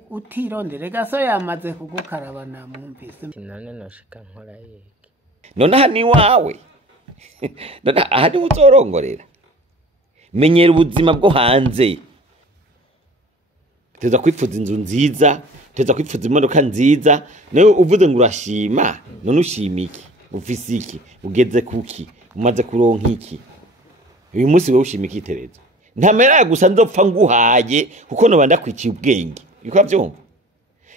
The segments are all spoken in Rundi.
utirondere gaso yamaze kugukaraba namwumvise none noshika nkora yeke none aha ni wawe none aha ni uzorongorera menyera ubuzima bwo hanze teza kwifuza inzu nziza teza kwifuza imodoka nziza nawe uvuze ngo urashima none ushima iki ufise iki ugeze kuki umaze kuronka iki uyu munsi wewe ushima iki Tereza ntamera gusa nzopfa nguhaye kuko no banda kwiciye ubwenge biko byumva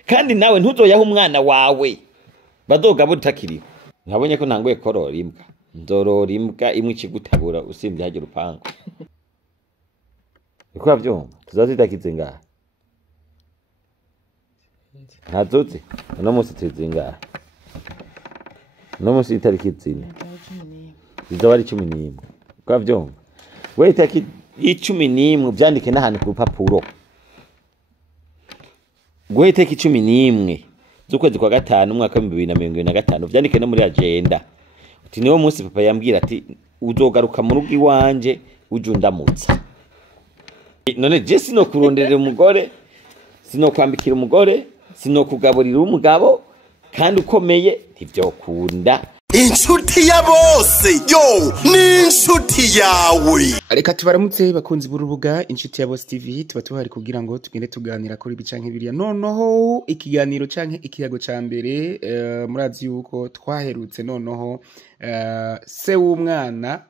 kandi nawe ntuzoyaho umwana wawe badoga butakiriho nabonye ko ntangoye korora imbwa ndorora imbwa imwe ikigutabura usimbye hajye rupango biko byumva tuzazitakize ngaha ntazoze no munsi tuzingaha no munsi itariki 4 bizoba ari 11 biko byumva we itariki 11 byandike n'ahantu ku rupapuro guhita iki 11 z'ukwezi kwa gatanu umwaka wa 2025 vyandike no muri agenda uti niwo munsi papa yambwira ati uzogaruka mu rugo iwanje uje undamutsa none je sino kuronderera umugore sino kwambikira umugore sino kugaburira umugabo kandi ukomeye ntivyokunda inshuti ya bose yo ni inshuti yawe. Reka tubaramutse bakunzi b'urubuga inshuti ya Bose TV tuba tuhari kugira ngo tugende tuganira kuri bicanke biriya noneho ikiganiro canke ikiyago ca mbere murazi yuko twaherutse noneho se w'umwana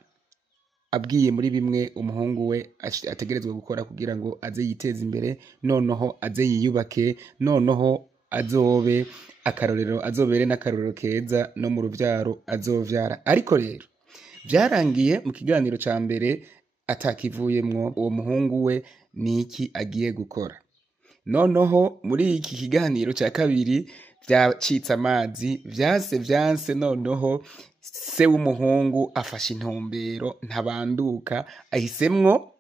abwiye muri bimwe umuhungu we ategerezwa gukora kugira ngo aze yiteze imbere noneho aze yiyubake noneho azobe akarorero azobere n'akarorero keza no mu ruvyaro azovyara ariko rero byarangiye mu kiganiro ca mbere atakivuyemwo uwo muhungu we niki agiye gukora noneho muri iki kiganiro ca kabiri byacitse amazi vyanse noneho se w'umuhungu afashe intumbero ntabanduka ahisemwo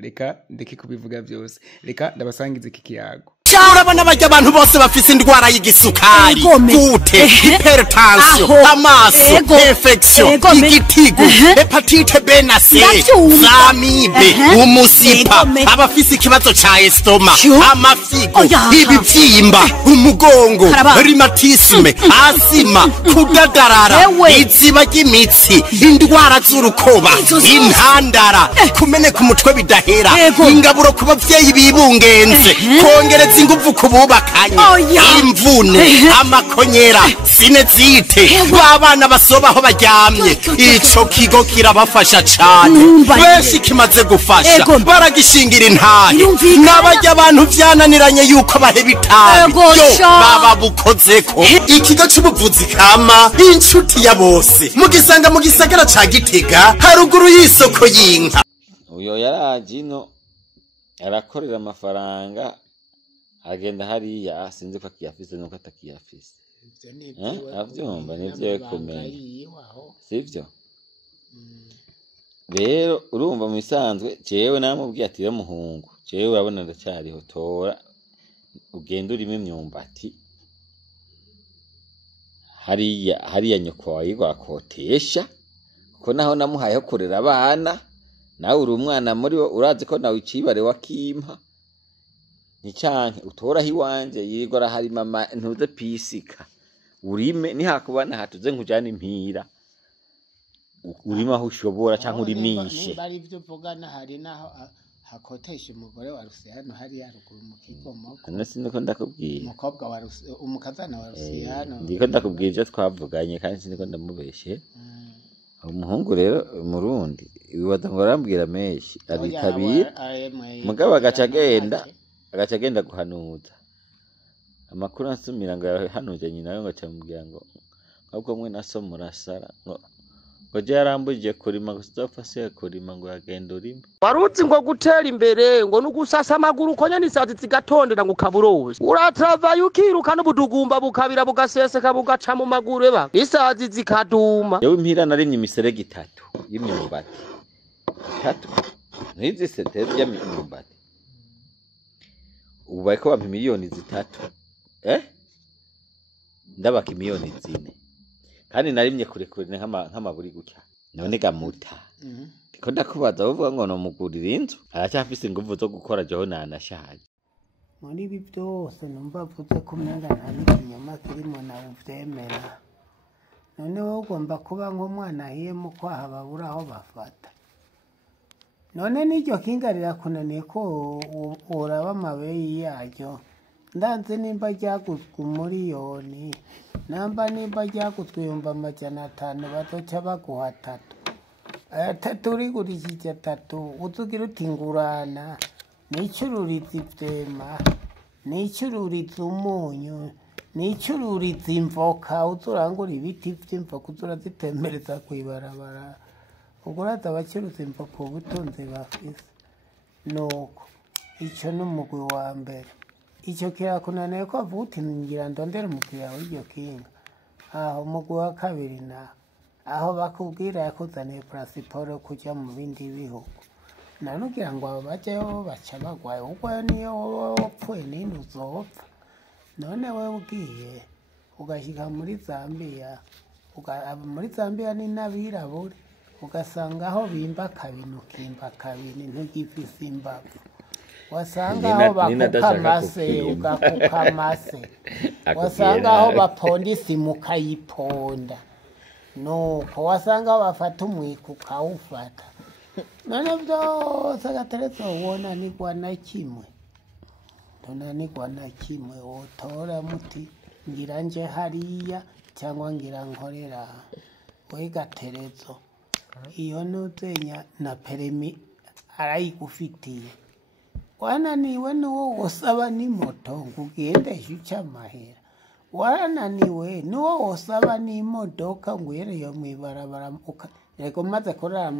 reka ndeke kubivuga byose reka ndabasangize iki kiyago. Urabona bajya abantu bose bafise indwara y'igisukari gute hypertension amaso infection igitigu hepatite B na C zamibe umusipa abafise ikibazo ca estoma amafigo ibivyimba umugongo rheumatisme asima kudadarara iziba ry'imitsi indwara z'urukoba intandara kumeneka umutwe bidahera ingaburo ku bavyeyi bibungenze kongereza ingufu kububakanye imvune amakonyera sinezite babana basobaho baryamye ico kigo kirabafasha cyane benshi kimaze gufasha baragishingira intahe nabajya abantu vyananiranye yuko baheba itabi yo baba bukozeko ikigo cy'ubuvuzi kama inshuti ya bose mugisanga mu gisagara ca Gitega haruguru y'isoko y'inka uyo yarajino arakorera amafaranga agenda hariya sinzi ko akiyafise nuko atakiyafise avyumva nivyo kumenya sivyo rero urumva mu bisanzwe jewe namubwiye ati muhungu jewe urabona ndacyariho tora ugenda urimo imyumbati hariya nyoko wawe akotesha kuko naho namuhayeho kurera abana nawe uri umwana muri wo urazi ko nawe icibare wakimpa nicyanke utoraho iwanje yigora hari mama ntuze pisika urime nihakubana hatuze nkujana impira urima aho ushobora canke urimishe bari byo vugana hari naho hakotesha umugore wa Rusiyano hari yaruguru mu kigomoko nasi niko ndakubwiye umukobwa wa umukazana wa Rusiyano ndiko ndakubwiye je twavuganye kandi siniko ndamubeshe umuhungu rero murundi wibaza ngo arambwira meshi ari kabiri mugabo agacagenda guhanuza amakuru ansumira ngo yahanuje nyina yo ngacamubwira ngo ahubwo mwe naso murasara ngo je yarambuje kurima gusofase kurima ngo yagenda urima waruzi ngo gutera imbere ngo nugusasa amaguru konya nisazi zigatondera ngo kaburoze uratrava yukiruka n'ubudugumba bukabira bugaseseka bugaca mu maguru eba isazi zikaduma yewe impira narimye imiserege 3 y'imyumbati 3 nizi sete y'imyumbati ubu bariko bampa miliyoni 3 ndabaka miliyoni 4 kandi narimye kure nk'amaburi gutya none gamuta ndiko ndakubaza uvuga ngo no mugurira inzu aracyafise ingufu zo gukora joho nanashaje muri ibi byose numva avuze ko umenga nta n'ikinyoma kirimo nawe uvyemera. None wowe ugomba kuba nk'umwana ahiye mu kwaha babura aho bafata. None n'iryo kinga rirakunaniye ko uraba amabeyi yaryo. Ndanze nimba ryaguzwe umuriyoni, namba nimba ryaguzwe 500,000 bazoca baguha 3. 3 urigurishije 3 uzugira uti ngurana. Nicururiza ivyema, nicururiza umunyu, nicururiza imvoka, uzurangura ibiti vy'imvoka uzurazitembereza kw'ibarabara. Uguraza abacuruza imvoka ubutunzi bafise. Nuko ico n'umugwi wa mbere. Ico kirakunaniye ko avuga uti ngira ndondera umukiriya w'iryo kinga. Aho umugwi wa kabiri na aho bakubwira yakuzaniye pasiporo kuja mu bindi bihugu. Nanugira ngo abo bajeho baca bagwaye ugwayo niyo wowe wapfuye nini uzopfa. None wewe ugiye ugashika muri Zambia, muri Zambia ni n'abirabure, ugasanga aho bimba kabinu kimba kabini ntugifise imbavu. Wasanga aho bakuka amase ugakuka amase. Wasanga aho baponda isimu ukayiponda. Nuko wasanga aho bafata umwiko ukawufata. None byose agateretse ubona nigwa na kimwe. Ntonanigwa na kimwe wotora muti ngira nje hariya cyangwa ngira nkorera. We gaterezo iyo nutenya na peremi arayigufitiye. Wananiwe nuwo wosaba ni moto ngugendesha uca amahera. Wananiwe nuwo wosaba ni modoka ngwere mwibarabara rego maze kurara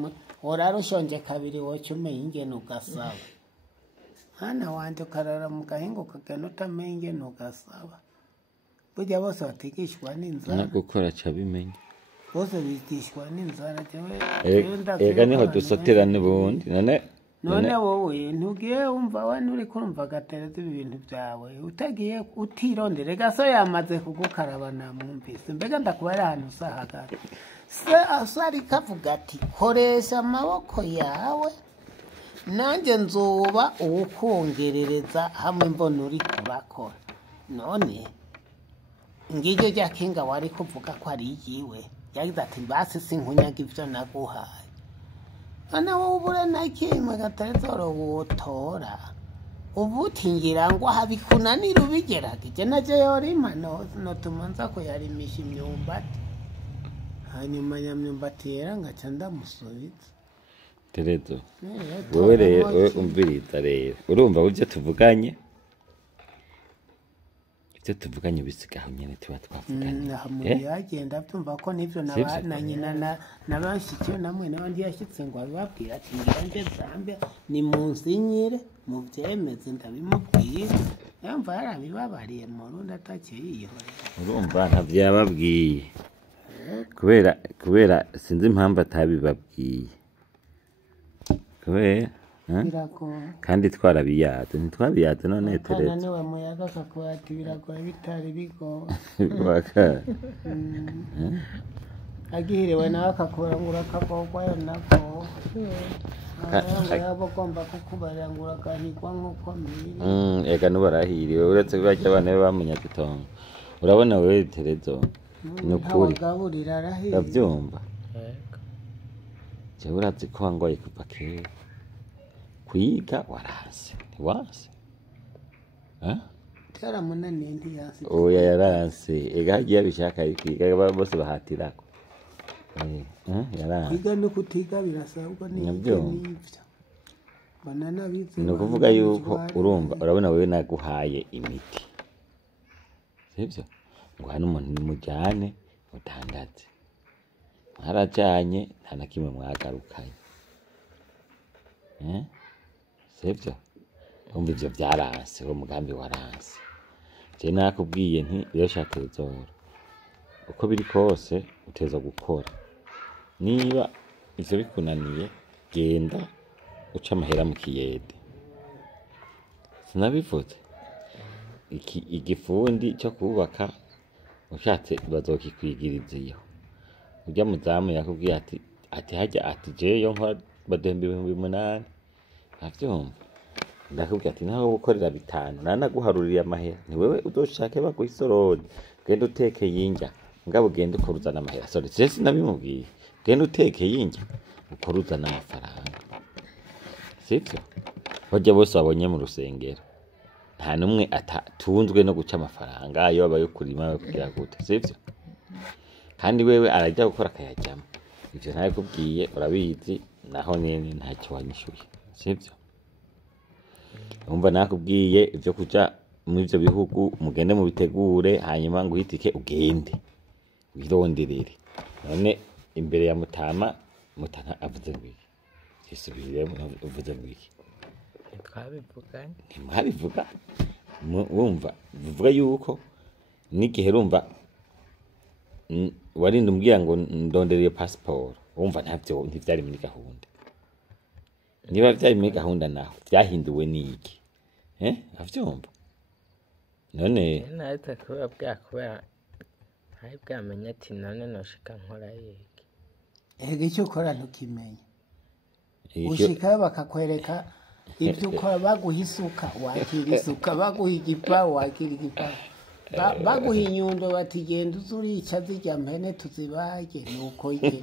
orarushonje kabiri woca umenya ingene ugasaba. Hana wanje ukarara mu gahingo ukagenda utamenya ingene ugasaba. Burya bose batigishwa n'inzara. Gukora ca bimenya. Bose bigishwa n'inzara ega niho dusotera n'ubundi. None wowe ntugiye wumva we nturi kurumva gatereza ibintu byawe utagiye utirondere gaso yamaze kugukaraba namwumvise mbega ndakubara ahantu usahagara se asari kavuga ati koresha amaboko yawe nanjye nzuba uwukongerereza hamwe mbona uri kurakora. None ngiryo rya kinga wari kuvuga ko ari yiwe yagize ati basi sinkunyaga ivyo naguhaye. None wowe ubure na kimwe gateretse wotora ubuti ngira ngo habikunanira ubigerageje naje yorima no tumanza ko yarimisha imyumbati hanyuma nyamyumbati yera ngaca ndamusubiza. Terezo wowe rero umviriza rero urumva buryo tuvuganye bisigaho nyene tuba twavuganye yagenda byumva ko nivyo na nyina nabashikiye namwe n'abandi yashitse ngo ababwira ati ngira nje Zambia ni munsinyire mu vyemeze ndabimubwira yamva yarabibabariye mu rundi atakiyihora. Urumva ntavyababwiye kubera sinzi impamvu atabibabwiye kubera kandi twarabiyaze ntitwabiyaze none teretse kana niwe muyaga kakwati biragoye bitari bigo agihirewe nawe akakurangura akagogwayo nako yabagomba kukubarira ngo uragahigwa nk'uko miri ega nubarahiriwe uretse bajya abana be bamenya gitongo urabona wewe terezo nukuri urabyumva jewe urazi ko wangoye kuva kera kwiga waranse ntiwanse cyaramunaniye ntiyasi oya yaranse ega hagiye abishaka kwiga bose bahatirako yaranse kwiga no kutiga birasabwa n'ibyo banana bize ni ukuvuga yuko urumva urabona wewe naguhaye imiti sibyo ngo hano umuntu nimujyane utandaze mwarajyanye nta na kimwe mwagarukanye sibyo umva ivyo byaranse uwo mugambi waranse je nakubwiye nti iyo shaterezora uko biri kose uteza gukora niba ivyo bikunaniye genda uca amahera mu kiyede sinabivuze igifundi cyo kubaka ushatse bazokikwigiriza iyo urya muzamu yakubwiye ati hajya ati jeyo nkora badembe 8,000 avyumva ndakubwira ati naho gukorera bitanu nanaguharurira amahera ni wewe udoshake baguha isorori genda uteke yinjya ngabo genda ukoruzana amahera sorry sese nabimubwiye genda uteke yinjya ukoruzana amafaranga sibyo bajya bose babonye mu rusengero nta numwe atunzwe no guca amafaranga iyo babaye kurima kugira gute sibyo kandi wewe arajya gukora akayajyamo ivyo ntaye kubwiye urabizi naho nyene ntacyo wanyishuye sibyo umva nakubwiye ivyo kuja muri ivyo bihugu mugende mu bitegure hanyuma ngo uhitike ugende wironderere none imbere ya Mutama avuze ngwiki yisubiremo avuze ngwiki ntimwabivuga wumva bivuga yuko n'igihe rumva warinda umbwira ngo ndondereye passport wumva ntavyo ntivyari muri gahunda niba vyari muri gahunda naho vyahinduwe n'iki avyumva none nahita kuba bwakubera hari bwamenya ati none noshika nkora yiki ega icyo ukora ntukimenya ushika bakakwereka ibyo ukora baguha isuka wakira isuka baguha igipawa wakira igipawa baguha inyundo bati genda uzurica zijya mpene tuzibage nuko iki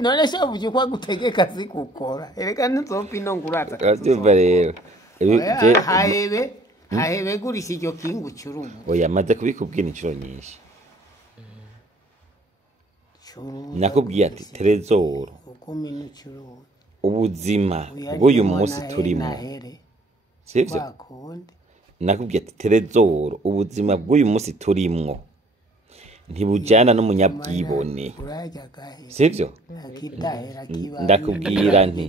none sha buje kwa gutegeka zikukora ereka ntuzopfa ino nguraza kavyumva rero hahebe gurisha iryo kingu cyurubu oya maze kubikubwira inshuro nyinshi nakubwiye ati Trezor ubuzima bw'uyu munsi turimo sivyo nakubwiye ati Trezor ubuzima bw'uyu munsi turimwo ntibujana n'umunyabwibone sivyo ndakubwira nti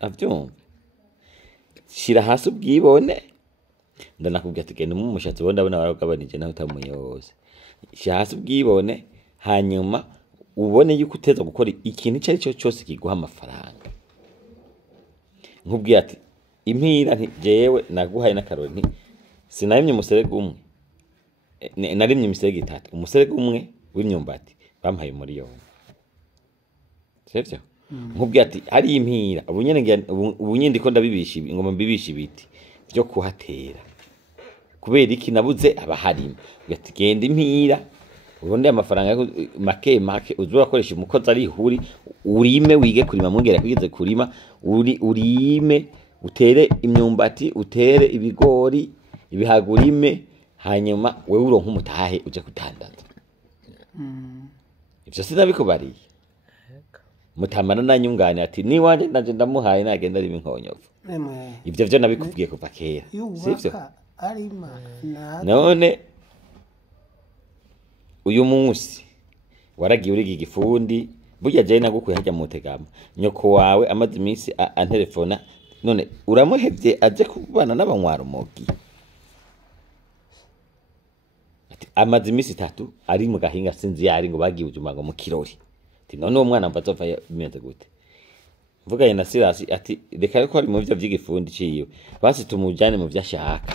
avyumva shira hasi ubwibone ndanakubwiye ati genda mu mushatsi bo ndabona baragabanije naho utamuyoze shira hasi ubwibone hanyuma ubone yuko uteza gukora ikintu icyo ari cyo cyose kiguha amafaranga nkubwiye ati impira nti jewe naguhaye n'akarori nti sinayimye umuserege umwe narimye imiserege itatu umuserege umwe w'imyumbati bampaye muri yo sivyo nkubwiye ati hari impira ubunyene ndiko ndabibisha ingoma mbibisha ibiti byo kuhatera kubera iki nabuze abaharima ati genda impira uronde amafaranga make uzorakoresha umukozi ari huri urime wige kurima mwongera kwigeze kurima urime utere imyumbati utere ibigori ibihagurime hanyuma wewe uronka umutahe uje kutandaza ivyo sinabikubariye Mutamana nanyungane ati ni wanje naje ndamuhaye nagenda ari inkonyovu ivyo vyo nabikubwiye kuva kera sivyo none uyu munsi waragiye uri igifundi burya je nagukuye hajya mu Tegama nyoko wawe amaze iminsi antelefona none uramuhevye aje kubana n'abanywara umugi ati amaze iminsi 3 ari mu gahinga sinzi yari ngo bagiye ujuma ngo mu kirori ati none uwo mwana mvatova bimeze gute mvugaye na Silas ati reka ko ari mu byo by'igifundi ciyo basi tumujane mu vyashaka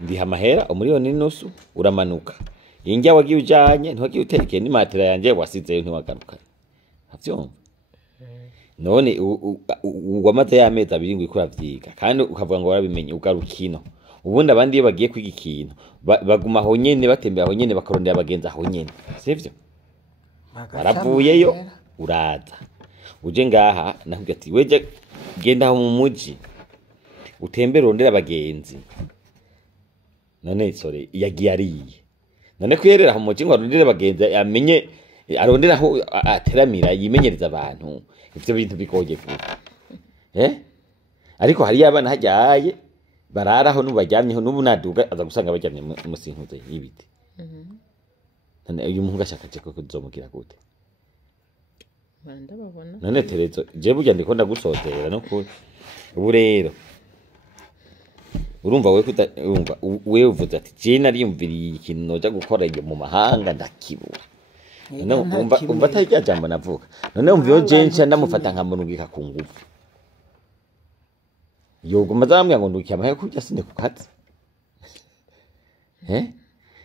ndiha mahera umuriyoni nusu uramanuka injya wagiye ujanye ntiwagiye utekeye ni matera yanje wasizeyo ntiwagaruka avyumva none wamaze yameza abiri ngo ikora vyiga kandi ukavuga ngo warabimenye ugarukino ubundi abandi iyo bagiye kwiga ikintu baguma aho nyene batembera aho nyene bakarondera abagenzi aho nyene sivyo baravuyeyo uraza uje ngaha nakubwira ati weje genda aho mu muji utembere urondera abagenzi none sore yagiye ariye none kwiyerera mu muji ngo arondere abagenzi amenye arondera aho ateramira yimenyereza abantu ivyo bintu bigoye vuba ariko hari abana hajyaye bararaho n'ubajyamyeho n'ubu naduga aza gusanga bajyamye mu sintuze y'ibiti none uyu muhungu ashakaje ko kuzomugira gute ndababona none Terezo je burya ndiko ndagusozera no kuri ubu rero urumva wewe uvuze ati je nariyumviriye ikintu noja gukora mu mahanga ndakibura none umva atajya jambo navuga none umviyo je nca ndamufata nkamunugika ku ngufu yogo mazamwe ngo ndukiye amahe kurya sinde kukatse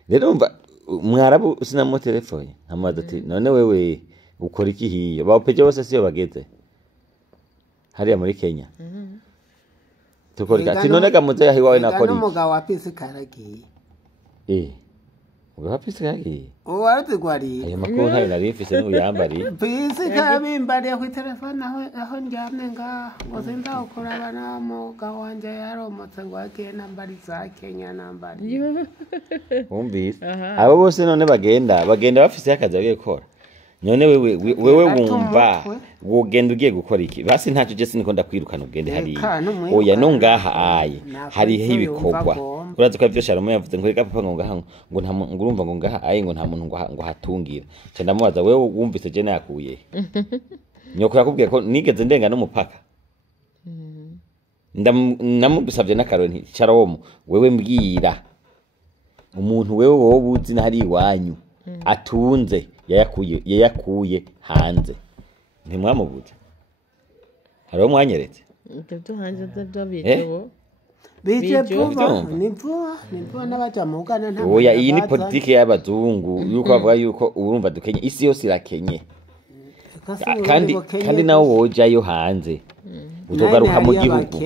rero umva mwarabu sinamo telefone amaze ati none wewe ukora iki hiyo bapeje bose siyo bageze hariya muri Kenya tukora ati none gamuze yahi wawe nakora iki n'umugabo wa pisi karagiye umugabo wa pisi karagiye uwaruzi gwari ayo makuru ntari nari mfise n'uyambari pisi kabimbariye ku telefone aho njyamye ngo sinzawukuraba na mugabo wanje yaromotse ngo agiye nambari za Kenya nambari wumvise abo bose none bagenda bafise akazi bagiye gukora none wewe wumva wogenda ugiye gukora iki basi ntacyo je siniko ndakwirukana ugende hari oya no ngaha aye hariho ibikorwa urazi ko ivyo Sharomo yavuze ngo reka papa ngo ngaha ngo nta muntu urumva ngo ngaha aye ngo nta muntu ngo hatungira cyo ndamubaza wewe wumvise je nakuye nyoko yakubwiye ko nigeze ndenga n'umupaka namugusavye n'akaroni Sharomo wewe mbwira umuntu wewe wowe buzi nari iwanyu atunze yayakuye hanze ntimwamubuze hariho mwanyeretse ibyo hanze by'abitebo bije vuba ni vuba n'abaja mu Uganda nta oya iyi ni politike y'abazungu yuko bavuga yuko urumva dukenye isi yose irakenye kandi nawe wojayo hanze uzogaruka mu gihugu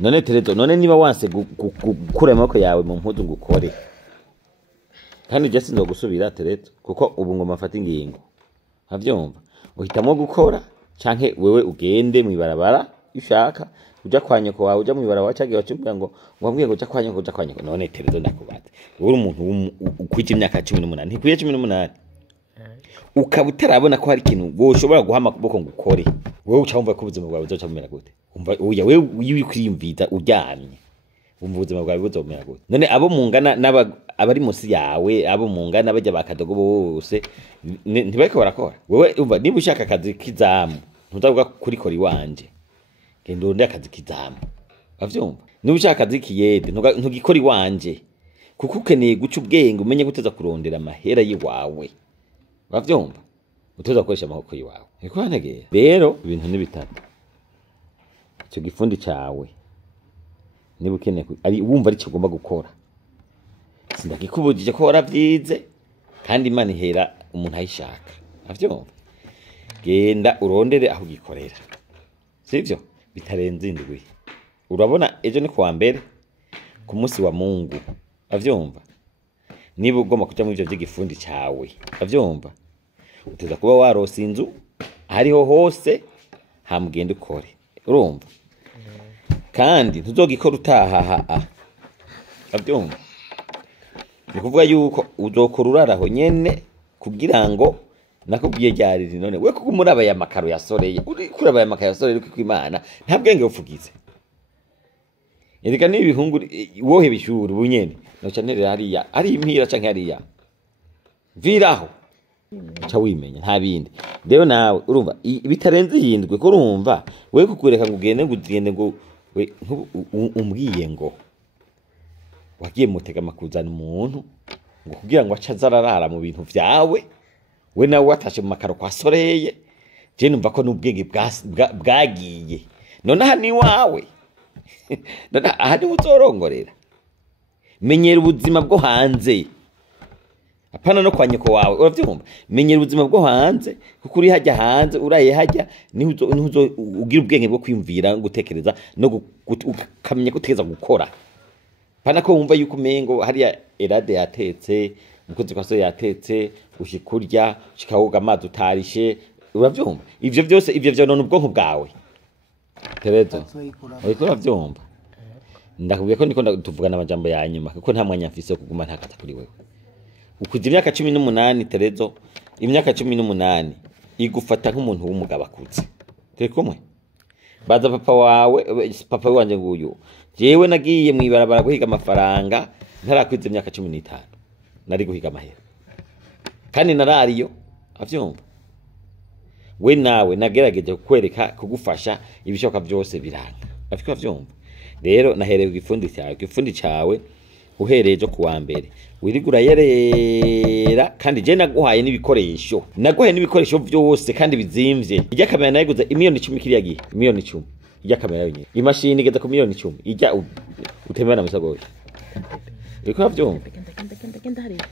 none Terezo none niba wanse gukura amaboko yawe mu mpuzu ngukore kandi je sindo gusubira Terezo kuko ubu ngoma mfata ingingo avyumva uhitamo gukora canke wewe ugende mu ibarabara ushaka uja kwanyoko wawe uja mu ibarabara cagiye wacumbira ngo wambwiye ngo uja kwanyoko none Terezo ndakubaza uri umuntu ukwita imyaka 18 ntikwiye 18 ukaba utarabona ko hari ikintu woshobora guhama kuboko ngukore wewe ucamva ko ubuzima bwawe buzoca bumera gute umva oya wewe yikwiyumvita uryamye umva ubuzima bwawe buzomera gute none abo mungana abari munsi yawe abo mungana bajya bakadogo bose ntibariko barakora wewe umva niba ushaka akazi kizamu ntuzavuga kuri kori wanje genda uronde akazi kizamu avyumva niba ushaka akazi kiyede ntugikora iwanje kuko ukeneye guca ubwenge umenye guteza kurondera amahera yiwawe bavyumva utoza gukoresha amaboko yiwawe niko hanegera rero ibintu ni bitatu icyo gifundi cyawe niba ukeneye ari wumva ari cyo ugomba gukora sindagikubujije ko waravyize kandi Imana ihera umuntu ayishaka avyumva genda urondere aho ugikorera sivyo bitarenze indwi urabona ejo ni kuwa mbere ku munsi wa Mungu avyumva niba ugomba kuja mu ivyo by'igifundi cyawe avyumva uteza kuba warose inzu hariho hose hamugende ukore urumva kandi ntuzogikora utahaha avyumva ni kuvuga yuko uzokora uraraho nyene kugira ngo nakubwiye ryari none we kuko muraba ya makaro yasoreye uri kuraba ya makaro yasoreye kuko Imana nta bwenge bufugize erika ni ibihungu wohe bishuru bunyene no chanere hariya ari impira canke hariya viraho cha wimenya nta bindi rero nawe urumva bitarenze yindwe ko urumva we kukureka ngo ugende ngo we umbwiye ngo wagiye mutega makuzana umuntu ngo kugira ngo acazararara mu bintu vyawe we nawe watashe mu makaro kwa soreye je numva ko n'ubwenge bwagiye none aha ni wawe none aha ni uzorongorera menyera ubuzima bwo hanze apana no kwanyeko wawe uravyumva menyera ubuzima bwo hanze kuko uri hajya hanze uraye hajya niho ugira ubwenge bwo kwiyumvira gutekereza no ukamenya gutegeza gukora pana ko wumva yuko mengo hariya Erade yatetse mukozi kwaso yatetse ushikurya ushikawoga amazi utarishe uravyumva ivyo byose ivyo none ubwonko bwawe Terezo uriko vyumva ndakubwiye ko niko tuvugana amajambo ya nyuma kuko nta mwanya mfise wo kuguma ntakata kuri wewe ukuze imyaka 18 Terezo imyaka 18 igufata nk'umuntu w'umugabo akuze turi kumwe baza papa wanje nguyu jewe nagiye mu ibarabara guhiga amafaranga ntarakwiza imyaka 15 nari guhiga amahera kandi narariyo avyumva we nawe nagerageje kukwereka kugufasha ibishoka byose biranga afika avyumva rero nahereye igifundi cyawe uhereje kuwa mbere wirigura yerera kandi je naguhaye n'ibikoresho byose kandi bizimvye ijya kamera nayiguze imiliyoni 10 kiriya gihe imiliyoni 10 ijya kamera yonyine imashini igeze ku miliyoni 10 ijya utemera na misagoshi Iko avyumva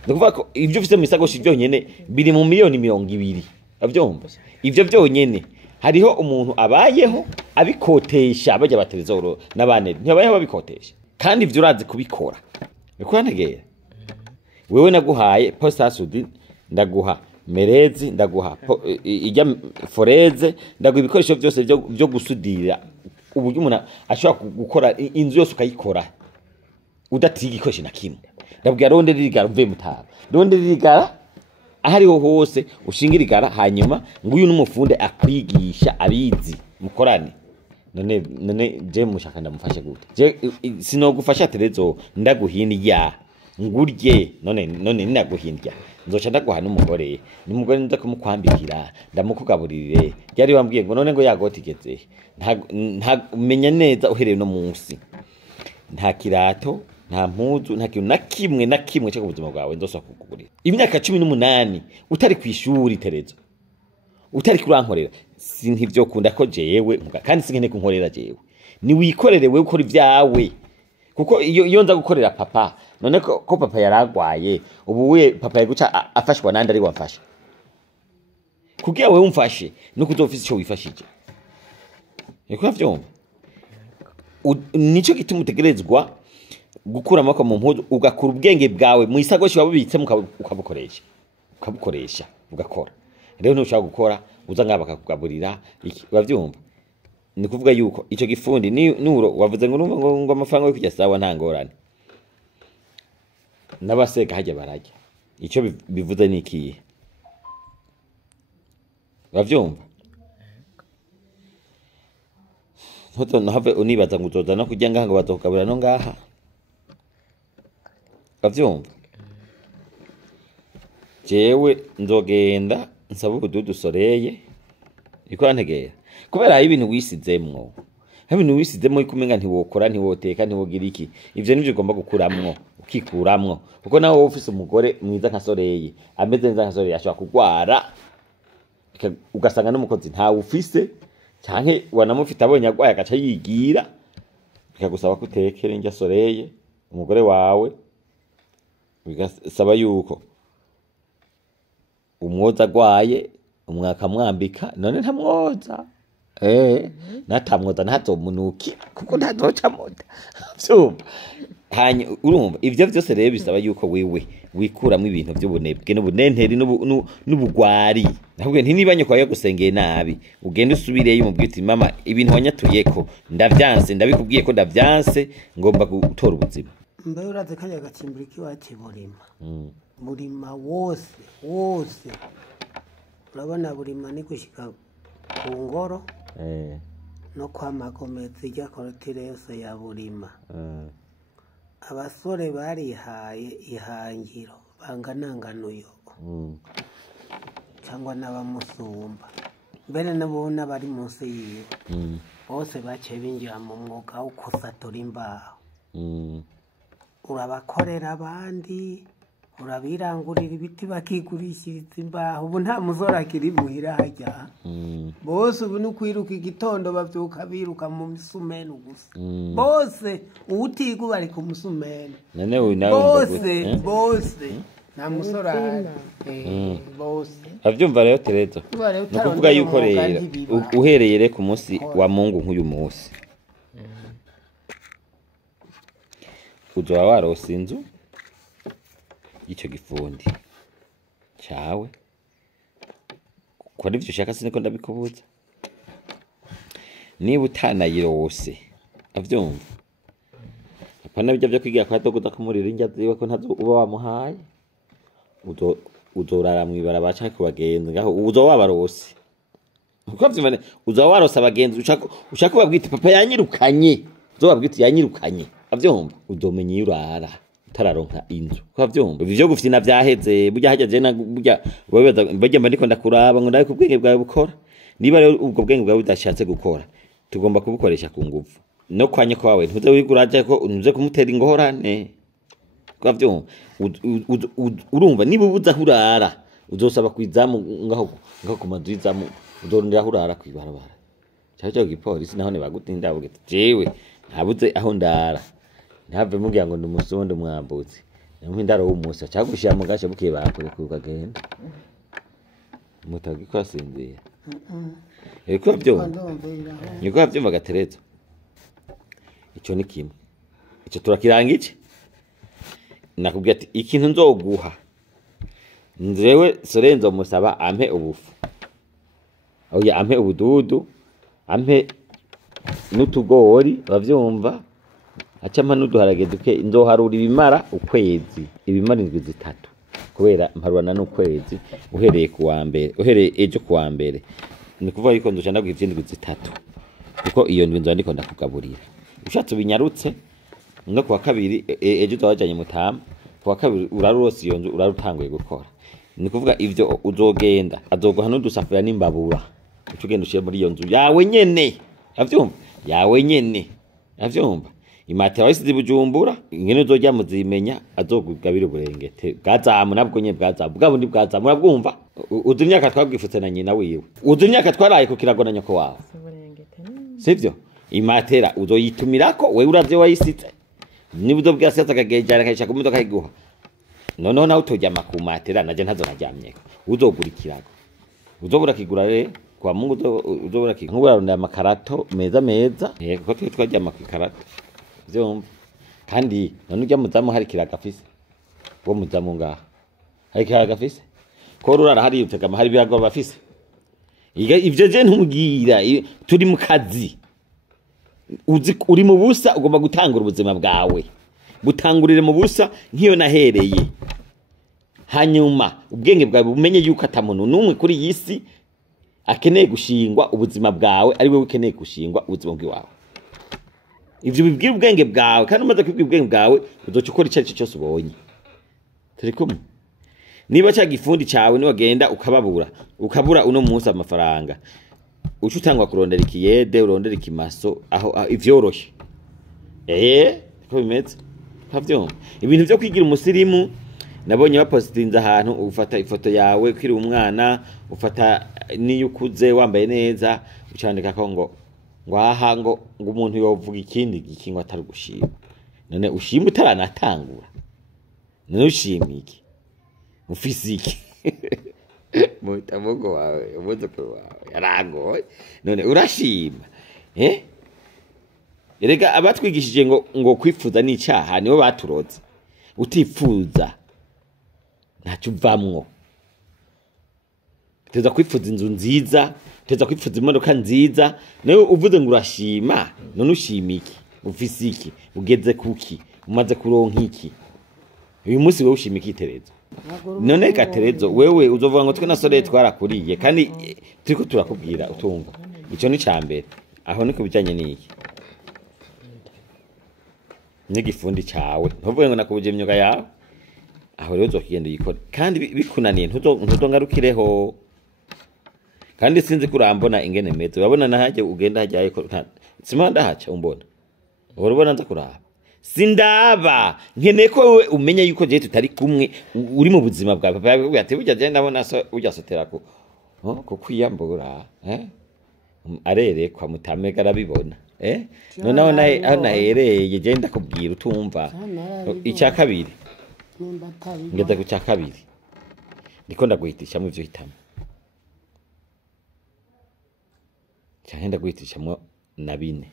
Nukuvuga ko ivyo ufite mu misagoshi byonyene biri mu miliyoni 200 avyumva ivyo byonyene hariho umuntu abayeho abikotesha bajya baterezoro n'abane ntibayeho babikotesha kandi ivyo urazi kubikora bikurantegera wewe naguhaye postasudi ndaguha merezi ndaguha ijya foreze ndaguha ibikoresho byose byo gusudira uburyo umuntu ashobora gukora inzu yose ukayikora udatiga igikoresho na kimwe ndabwira ronde rigara mve mutaba ronde rigara ahariho hose ushingira igara hanyuma nguyu n'umufunde akwigisha abizi mukorane none je mushaka ndamufashe gute je sinogufasha terezo ndaguhindya ngurye none ndaguhindya nzoca ndaguha n'umugore n'umugore nza kumukwambikira ndamukugaburire yari wambwiye ngo none ngo yagotigeze nta menya neza uhereye no munsi nta kirato nta mpuzu nta kintu na kimwe cyo kubuzima bwawe nzosa kukugurira imyaka 18 utari kwishuri terezo utari kurankorera sintivyo kunda ko jewe kandi sinkene kunkorera jewe ni wikorere wewe ukora ivyawe kuko iyo nza gukorera papa none ko papa yaragwaye ubu we papa yaguca afashwa nandi ari wafasha kugira wewe umfashe no kuzofisa ico wifashije niko avyumva nico gituma utegerezwa gukura amako mu mpuzu ugakura ubwenge bwawe mu isagoshi wabubitse ukabukoresha ugakora rero ntushaka gukora uza ngaba bakakugaburira bavyumva ni kuvuga yuko ico gifundi nuro wavuze ngo amafaranga yo kujya sawa nta ngorane n'abaseka hajya barajya ico bivuze nikiye bavyumva hoto nahave unibaza ngo uzoza no kujya ngaha ngo bazokabura no ngaha bavyumva jewe nzogenda nsaba ubududu soreye ikwantegera kubera ibintu wisizemwo ibintu wisizemwo ikumenga ntiwokora ntiwoteka ntiwogira iki ivyo nivyo ugomba gukuramwo ukikuramwo kuko nawe ufise umugore mwiza nka soreye ameze neza nka soreye ashobora kugwara ugasanga n'umukozi nta ufise canke wanamufite abonye agwaye agaca yigira bikagusaba kutekere njya soreye umugore wawe bigasaba yuko umwoza agwaye umwaka mwambika none ntamwoza natamwoza ntazomunuki kuko ntazoca moda vyumva hanya urumva ivyo vyose rero bisaba yuko wewe wikuramo ibintu by'ubunebwe n'ubunenteri n'ubugwari ntabwo ntinibanye kwa yo gusengeye nabi ugende usubireyo umubwiti mama ibintu wanyatuyeko ndavyanse ndabikubwiye ko ndavyanse ngomba gutora ubuzima mbe uraze kanya gacimbira kiwacu burima wose urabona burima ni gushika ku ngoro no kwa magomezi ijya korotire yose ya burima abasore barihaye ihangiro bangananganuyo cyangwa n'abamusumba mbere nabo n'abari munsi yiwe bose baciye binjira mu mwuga wo kusatura imbaho urabakorera abandi urabirangurira ibiti bakigurishiriza imbaho ubu nta muzora akiri muhira hajya bose ubu ni kwiruka igitondo bavyuka biruka mu misumeno gusa bose utiga bari ku musumeno bose nta musora bose avyumva rero terezo no kuvuga yuko rero uhereye ku munsi wa Mungu nk'uyu munsi uzoba warose inzu ico gifundi cawe ko ari byo ushaka siniko ndabikubuza niba utanayirose avyumva apana bijya byo kwigira kwa dogoda kumurira injya ziwe ko ntazo uba wamuhaye uzorara mwibara baca ku bagenzi ngaho uzoba wabarose uko vyimane uzoba warose abagenzi ushaka kubabwita papa yanyirukanye uzobabwita yanyirukanye avyumva udomenye urara tararonka inzu kwa vyombe bivyo gufina vyaheze burya haje na burya bajya ndiko ndakuraba ngo ndaye kubwenge bwawe bukora niba rero ubwo bwenge bwawe budashatse gukora tugomba kubukoresha ku nguvu no kwanye ko wawe ntuze wiguraje ko unuze kumutera ingorane kwa vyombe urumva niba ubuza hurara uzosaba kwizamu ngaho kumaduizamu uzorundira hurara kwibarabara cyaje gipolisi naho ne bagutinda bugete jewe ntabuze aho ndara ntave mugira ngo ndumusondo mwambutse n'indaro w'umusa cyagushya mu gashe buke bakore kugagenda mutagi kwasinzira Uriko uravyumva ndumvira niko uravyumva Gatereza ico ni kimwe ico turakirangije nakubwiye ati ikintu nzoguha njewe Sorenzo musaba ampe ubufu oya ampe ubududu ampe n'utugori bavyumva acampa n'uduharage duke nzoharura ibimara ukwezi ibimara indwi zitatu kubera mparwana n'ukwezi uhereye kuwa mbere uhereye ejo kuwa mbere ni kuvuga yuko nzoca ndaguha ivy'indwi zitatu kuko iyo ndwi nzoba ndiko ndakugaburira ushatse ubinyarutse no kuwa kabiri ejo uzawajanye Mutama kuwa kabiri urarose iyo nzu urarutanguye gukora ni kuvuga ivyo uzogenda azoguha n'udusafuriya n'imbabura ucugenda ushire muri iyo nzu yawe nyene avyumva yawe nyene avyumva imate wayisize Bujumbura ingene uzojya muzimenya azogugabira uburengete bwazamu nabwo nye bwazamu bwabo ndi bwazamu urabwumva uzi imyaka twabwifutse na nyina wiwe uzi imyaka twaraye ku kirago na nyoko wawe sivyo imatera uzoyitumirako wewe uravye wayisize nibuzo bwasiza kagejana kayisha kumodoka iguha noneho nawe utojyama ku matera naje ntazo najyamyeko uzogura ikirago uzogura kigura re kwa Mungu uzobura kigura amakarato meza kuko twe twajyama ku karato vyumva kandi none ujya muzamu hari kiraga afise wo muzamu ngaha hari kiraga afise ko rurara hari utegama hari birago bafise ivyo je ntumbwira turi mu kazi uri mu busa ugomba gutangura ubuzima bwawe butangurire mu busa nkiyo nahereye hanyuma ubwenge bwawe bumenye yuko atamuntu numwe kuri yisi akeneye gushingwa ubuzima bwawe ari we ukeneye gushingwa ubuzima bwawe ivyo bibwira ubwenge bwawe kandi umaze kubwira ubwenge bwawe uzoca ukora icyo cyose ubonye turi kumwe niba cya gifundi cyawe niwagenda ukabura uno munsi amafaranga uca utangwa kurondera ikiyede urondera ikimaso aho ivyoroshye ko bimeze havyumva ibintu byo kwigira umusirimu nabonye bapostinze ahantu ufata ifoto yawe kwiri umwana ufata niyo ukuze wambaye neza ucandika ko ngo aha ngo umuntu yovuga ikindi gikingo atari gushima none ushima utaranatangura none ushimiki mufisiki mutamugo wawe umuzukuru wawe yaragoye none urashima erega abatwigishije ngo kwifuza n'icyaha nibo baturoze utifuza ntacyo uvamwo teza kwifuza inzu nziza teza kwifuza imodoka nziza nawe uvuze ngo urashima none ushimiki ufisiki ugeze kuki umaze kuronka iki uyu munsi wewe ushimiki Terezo none Gaterezo wewe uzovuga ngo twe na Sore twarakuriye kandi turiko turakubwira utumva ico ni cambere aho niko bijanye n'iki n'igifundi cyawe ntuvuge ngo nakubuje imyuga yawe aho rero uzokigenda yikora kandi bikunaniye ntuzongarukireho kandi sinzi kurambona ingene meze urabona nahaje ugenda hajyaye ko sima ndahaca umbona urabona nza kuraba sindaba nkene ko wewe umenya yuko je tutari kumwe uri mu buzima bwawe papa yawe ati burya je ndabona so ujya soterako ko kwiyambura arere kwa Mutamega arabibona noneho nahereye je ndakubwira utumva icya kabiri ngeze ku cya kabiri ndiko ndaguhitisha mu byo hitamo cyane ndaguhitishamo na bine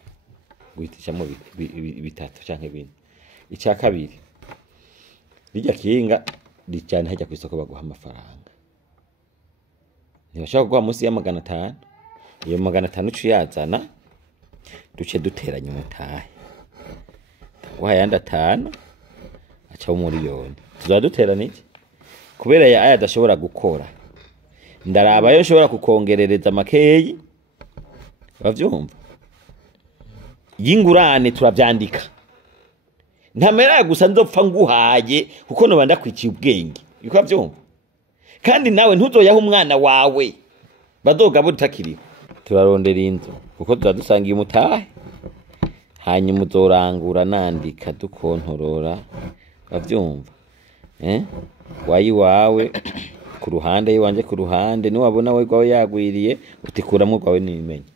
guhitishamo bitatu canke bine icya kabiri bijya kinga rijyana hajya ku isoko baguha amafaranga ntibashaka kuguha munsi ya 500 iyo 500 ucu yazana duce duteranya umutahe waha yandi 5 aca umuriyoni tuzaba duterana iki kubera ya aya adashobora gukora ndaraba yo nshobora kukongerereza makeyi bavyumva yingurane turavyandika ntamera gusa nzopfa nguhaye kuko no banda kwiciye ubwenge yuko bavyumva kandi nawe ntuzoyaha umwana wawe badoga butakiriho turarondera inzu kuko tuzadusangiye umutahe hanyuma uzorangura nandika dukontorora bavyumva wayi wawe ku ruhande yiwanje ku ruhande ni wabona we gwawe yagwiriye utikuramwe gwawe nimenye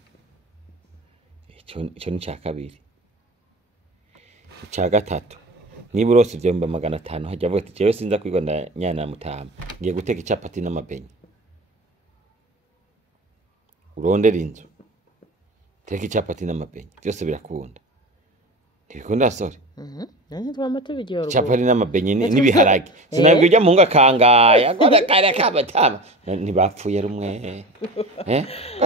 ico ni cya kabiri icya gatatu niba urose ivyo 500 hajya avuga ati jewe sinza kwigonda nyana Mutama ngiye guteka icapati n'amabenye urondera inzu teka icapati n'amabenye byose birakunda ntibikunda sore nanjye twama tubigiye urugo capati n'amabenye n'ibiharage sinabwo ujya mu ngakangaya agora kare kabatama ntibapfuye rumwe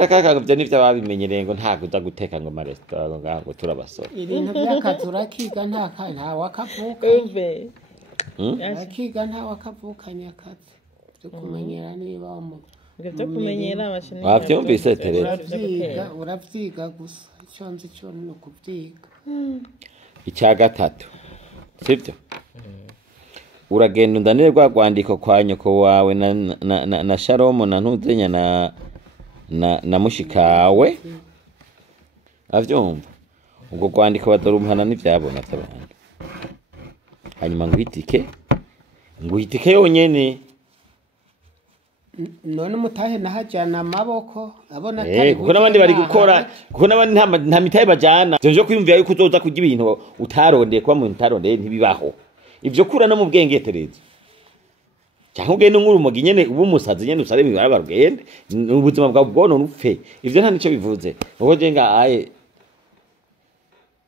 kare byo nivyo babimenyereye ngo ntago uza guteka ngo ma restaurant ngo turabasore ibintu by'akazi urakiga nta wakavuka akiga nta wakavukanye akazi byo kumenyera niba byo kumenyera abashini wavyumvise tere uravyiga gusa icyo nzi cyo ni ukuvyiga icya gatatu sibyo uragenda undanire rwa rwandiko kwa nyoko wawe na Sharomo na ntuzenya na mushikawe avyumva ubwo rwandiko badorumhana n'ivyabona by'abantu hanyuma nguhitike yonyene none umutahe nahajyana amaboko abona atari kuko n'abandi bari gukora kuko n'abandi nta mitahe bajana byo kwiyumvira yuko uzoza kurya ibintu utarondeye kuba mu utarondeye ntibibaho ivyo kura no mu bwenge tereza cyangwa ugende nk'urumogi nyene ubu musazi nyene usare bibarabara ugende ubuzima bwawe bwono nupfe ivyo nta nico bivuze ubwo je ngaye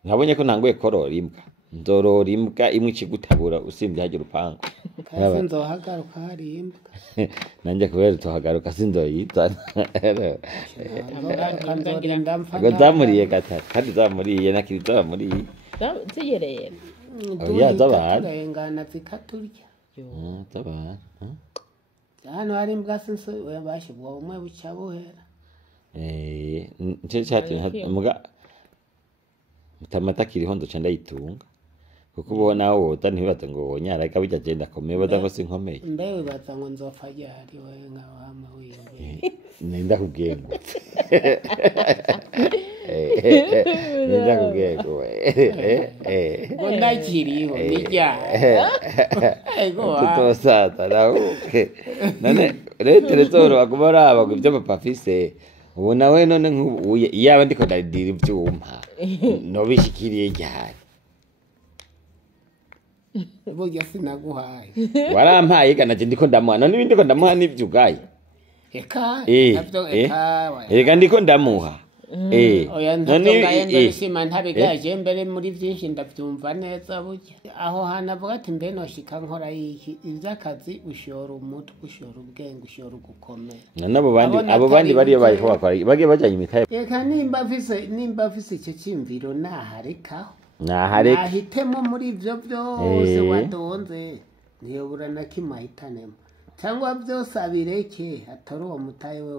nabonye ko ntanguye korora imbwa ndorora imbwa imwe ikigutabura usimbye hajya urupangu kandi nzohagaruka hari imbwa nanjye kubera tuhagaruka sinzoyitana ngo zamuriye gatatu kandi zamuriye nakiri zamuriye ziyereye oya zabana turengana zikaturya zabana hano hari imbwa sinso bashibwa umwe bucya buhera nce cyati muga mutamata kiriho ndo cenda yitunga kuko ubona woza ntibaza ngo nyaraga bijya genda komeye baza ngo sinkomeye mbe wibaza ngo nzopfa ryari we nka wama wiwe nenda kubwengo nenda kubwengo ngo ndakiriho nijya tutosata nawe none leta rezoro baguma araba ngo ibyo papa afise ubu nawe none nk'ubu iyaba ndiko ndadira ivyuma nobishikiriye ryari burya sinaguhaye warampaye ganaje ndiko ndamuha none ibindi ndiko ndamuha n'ivyo ugaye eka navyo eka ndiko ndamuha oya ntabwo ndabishima ntabigaje mbere muri byinshi ndabyumva neza burya aho hantu avuga ati mbe noshika nkora iki ivy'akazi ushora umutwe ushora ubwenge ushora ugukomera abo bandi bariyo bariko bakora bagiye bajanye imitahe eka nimba afise icyo cyimviro naharekaho nahareka ahitemo muri ivyo byose wadonze ntiyobura na kimwe ahitanemo cyangwa byose abireke atari uwo mutahe we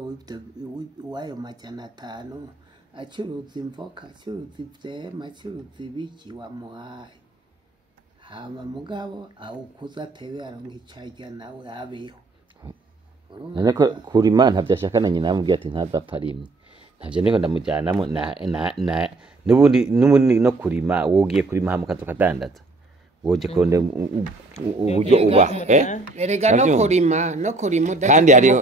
w'ayo 500 acuruza imvoka acuruza ivyema acuruza ibiki wamuhaye hama mugabo awukuza atebe aronka icajya nawe abeho none ko kurima ntavyashakana nyina amubwiye ati ntazapfa rimwe ntavyo ndiko ndamujyanamo nubundi no kurima wogiye kurima hama ukadandaza woje konde uburyo uba erega no kurima kandi hariho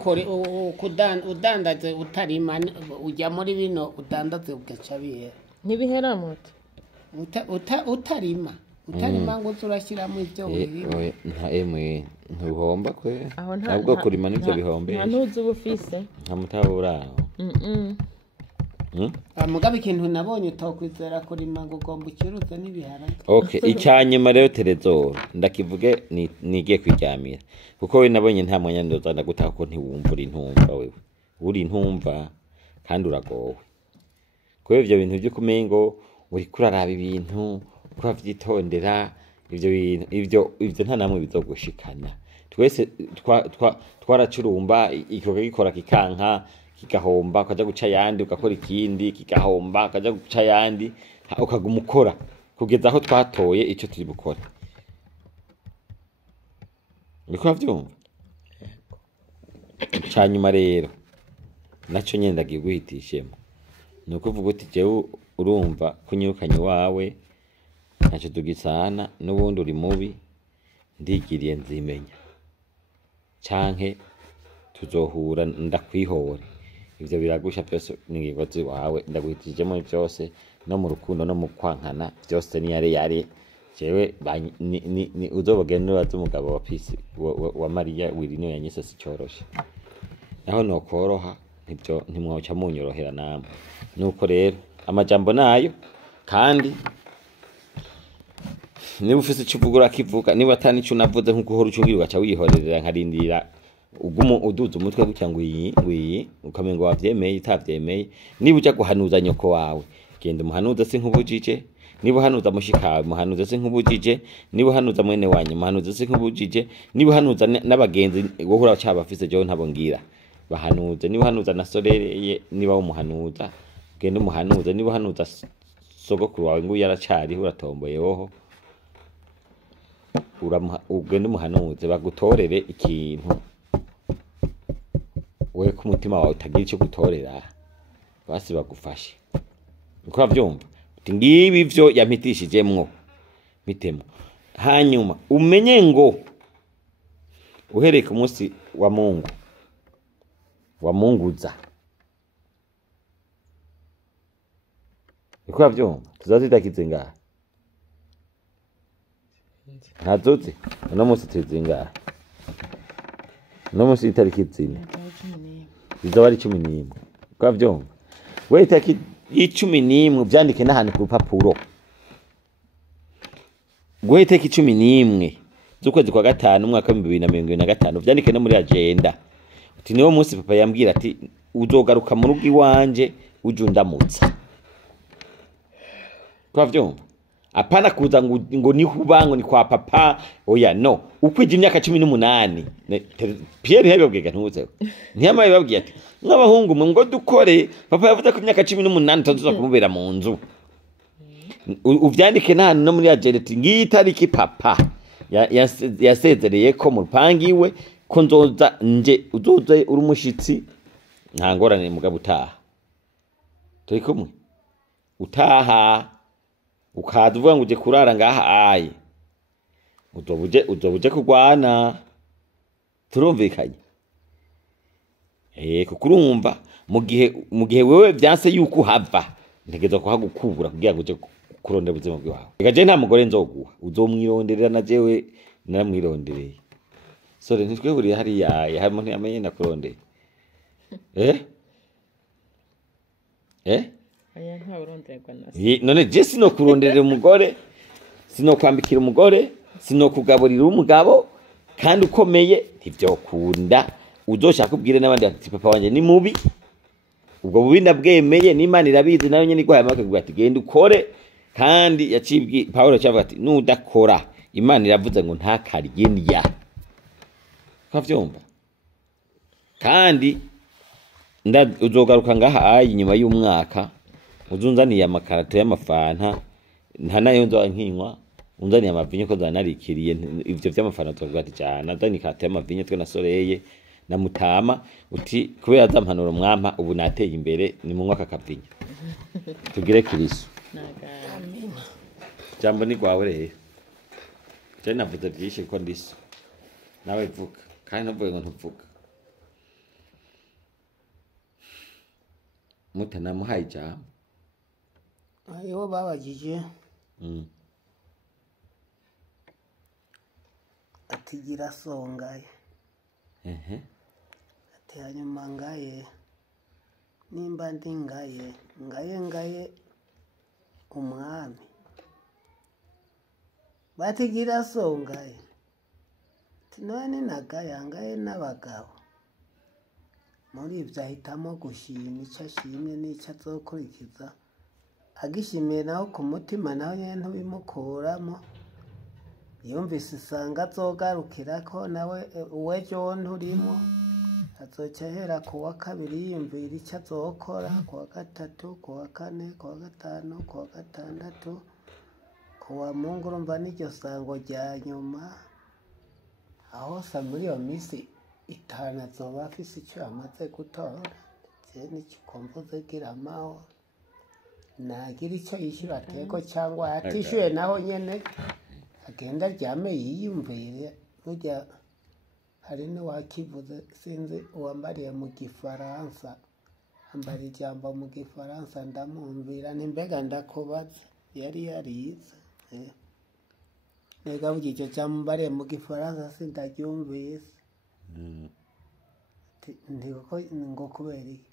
udandaze utarima ujya muri bino udandaze ugaca bihera ntibihera moto utarima ngo urashyiramo ibyo wirima nta emwe ntuhomba kwe ntabwo kurima nibyo bihombe nta ntuzi ubufise nta mutaburaho mugabe ikintu nabonye utokwizera kurima ngo ugomba ukiruze n'ibiharage okay icyanyuma rero terezo ndakivuge nigiye kwiryamira kuko we nabonye nta mwanya ndoza ndagutaha ko ntiwumva uri intumva wewe uri intumva kandi uragowe ko ivyo bintu byo kumengo uri kuraraba ibintu kuravyitondera ivyo nta namwe bizogushikana twese twaracurumba ikoga gikora kikanka kigahomba ukaja guca yandi ugakora ikindi kigahomba ukaja guca yandi ukaguma ukora kugeza aho twatoye ico turi bukora niko vyumva cyanyuma rero naco nyene ndagiye guhitishemo nuko uvuga uti jewe urumva kunyirukanye wawe naco tugisana n'ubundi uri mubi ndigiriye nzimenya canke tuzohura ndakwihore ivyo biragusha byose n'ingigozi wawe ndaguhitijemo byose no mu rukundo no mu kwankana byose ni yare jewe ni uzobogenda waza umugabo wa pisi wa Maria wirino yanyise si cyoroshe naho no koroha ntibyo ntimwoca munyorohera namwe nuko rero amajambo nayo kandi niba ufise icyo uvuga urakivuga niba atani icyo unavuze nk'uko uhora ucungira ugaca wihorerera nkarindira uduza umutwe gutya ngo iyi ukamenya ngo wavyemeye utavyemeye niba uja guhanuza nyoko wawe genda umuhanuza si nk'ubujije niba uhanuza mushikawe muhanuza si nk'ubujije niba uhanuza mwene wanyu muhanuza si nk'ubujije niba uhanuza n'abagenzi wowe uraca bafise jewe ntabo ngira bahanuze niba uhanuza na soreye niba umuhanuza genda umuhanuza niba uhanuza sogokuru wawe ngo yaracari uratomboye woho ugenda umuhanuze bagutorere ikintu we ku mutima wawe utagira icyo gutorera basi bagufashe uko bavyumva uti ngibi byo yampitishijemwo mitemo hanyuma umenye ngo uhereye ku munsi wa Mungu wamunguza uko bavyumva tuzazitakize ngaha ntazoze uno munsi tuzingahe uno munsi itariki 4 bizaba ari 11 kwa vyomba we itariki 11 byandike n'ahantu ku rupapuro gwe itariki 11 z'ukwezi kwa gatanu umwaka wa 2025 byandike no muri agenda uti niwo munsi papa yambwira ati uzogaruka mu rugo iwanje uje undamutsa kwa vyomba apana kuza ngo ni kubango ni kwa papa oya no ukwije imyaka 18 Pierre hebebwega ntuze ntiyamaye babwiye ati nk'abahungu mwe ngo dukore papa yavuze ko imyaka 18 tazuza kumubera mu nzu uvyandike nta no muri agenti ngitariki papa yasezereye ko mu rupangiwe ko nzoza nje uzoze uri umushitsi nta ngorane mugabo utaha turi kumwe utaha ukaza uvuga ngo uje kurara ngaha aye uzobuje kugwana turumvikanye kuko urumva mu gihe wewe byanse yuko uhava ntegeza kuhagukubura kugira ngo uje kurondera ubuzima bwawe reka je nta mugore nzoguha uzomwironderera na jewe naramwirondereye sore ntitwehuriye hariya harimo ntiyamenye nakurondeye aya nta uronderwa nasi none je sino kuronderera umugore sino kwambikira umugore sino kugaburira umugabo kandi ukomeye ntivyokunda uzoshaka ubwire n'abandi ati papa wanje ni mubi ubwo bubi ndabwemeye n'Imana irabizi nayo nyene igwaye amaka ati genda ukore kandi yacibwi Paulo cyavuga ati nudakora Imana iravuze ngo ntakarye ndya kavyumva kandi uzogaruka ngaha inyuma y'umwaka uzunzaniye amakarato y'amafanta nta nayo nzo nkinywa unzaniye amavinyo ko zanarikiriye ivyo vy'amafanta twavuga ati cyane azani karato y'amavinyo twe nasoreye na mutama uti kubera zampanuro mwampa ubu nateye imbere ni mu mwaka kavinyo tugire Kristo amen jambo ni gwawe rero je navuze byinshi ko ndiso nawe vuga kandi navuga ngo ntuvuga mutana muhaye jambo ayo babagije ati gira songaye ati hanyuma ngaye nimba ndi ngaye umwami batigira songaye tinone nagaye n'abagabo muri ibyo ahitamo gushima icyo ashimye n'icyo azokurikiza agishimiye naho ku mutima nawe nyine ntubimukuramo yumvise isanga azogarukira ko nawe uwe John urimo azoca ahera ku wa kabiri yiyumvira icyo azokora ku wa gatatu ku wa kane ku wa gatanu ku wa gatandatu ku wa Mungu urumva n'iryo sango rya nyuma aho sa muri iyo minsi itanu azoba afise icyo amaze gutora ndetse n'ikikomvuze gira amahoro nagira icyo yishyura ateko cyangwa atishyuye naho nyene agenda aryame yiyumvire burya hari n'uwakivuze sinzi uwambariye mu gifaransa ambara ijambo mu gifaransa ndamwumvira mbega ndakubaza yari yarize nega burya icyo cyambariye mu gifaransa sindaryumvise ngo kubera iki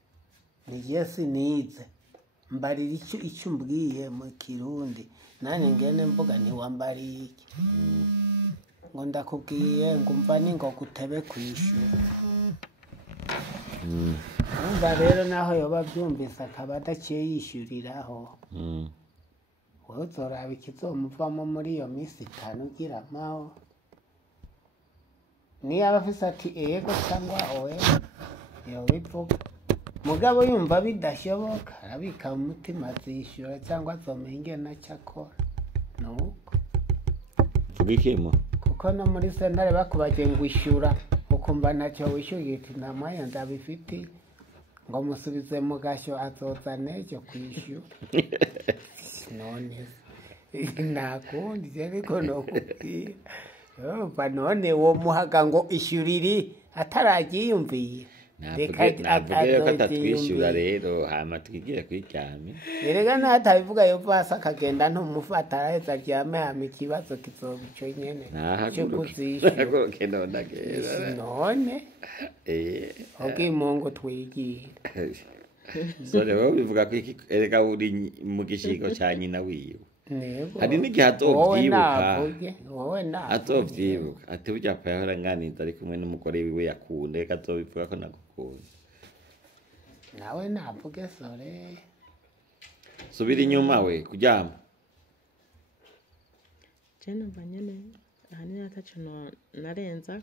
nigiye sinize mbarira icyo umbwiye mu kirundi nanjye ngene mvuga ntiwambariye iki ngo ndakubwiye ngo umva ni ngo gutebe kwishyura urumva rero naho yoba byumvise akaba adaciye yishyuriraho wowe uzoraba ikizomuvamo muri iyo minsi 5 ugira amaho niyo aba afise ati ego cyangwa owe yobivuga mugabo yumva bidashoboka arabika mu mutima azishyura cyangwa azomenya ingene icyo akora nuko vuga ikimo kuko no muri sentare bakubagiye ngo ishyura ukumva ntacyo wishyuye iti nta mwanya ndabifite ngo musubize mu gashyo azoza n'ejo kwishyura none nta kundi ariko nokubwira yumva none wo muhaga ngo ishyuriri ataragiyumviye navuge ko atatwishyura rero hama twigire kwiryamye erega natabivuga yova hasi akagenda ntumufata araheza aryame hama ikibazo kizoba ico nyene cyo kuzishyura none ubw'imungu twigiye sore wowe bivuga ko erega uri mu gishigo cya nyina wiwe hari n'igihe atobyibuka ati burya papa yahora nganiza ari kumwe n'umugore wiwe yakunda reka azobivuga ko nagukunda nawe navuge sore subira inyuma we kuryama je numva nyene ahanini ataco narenza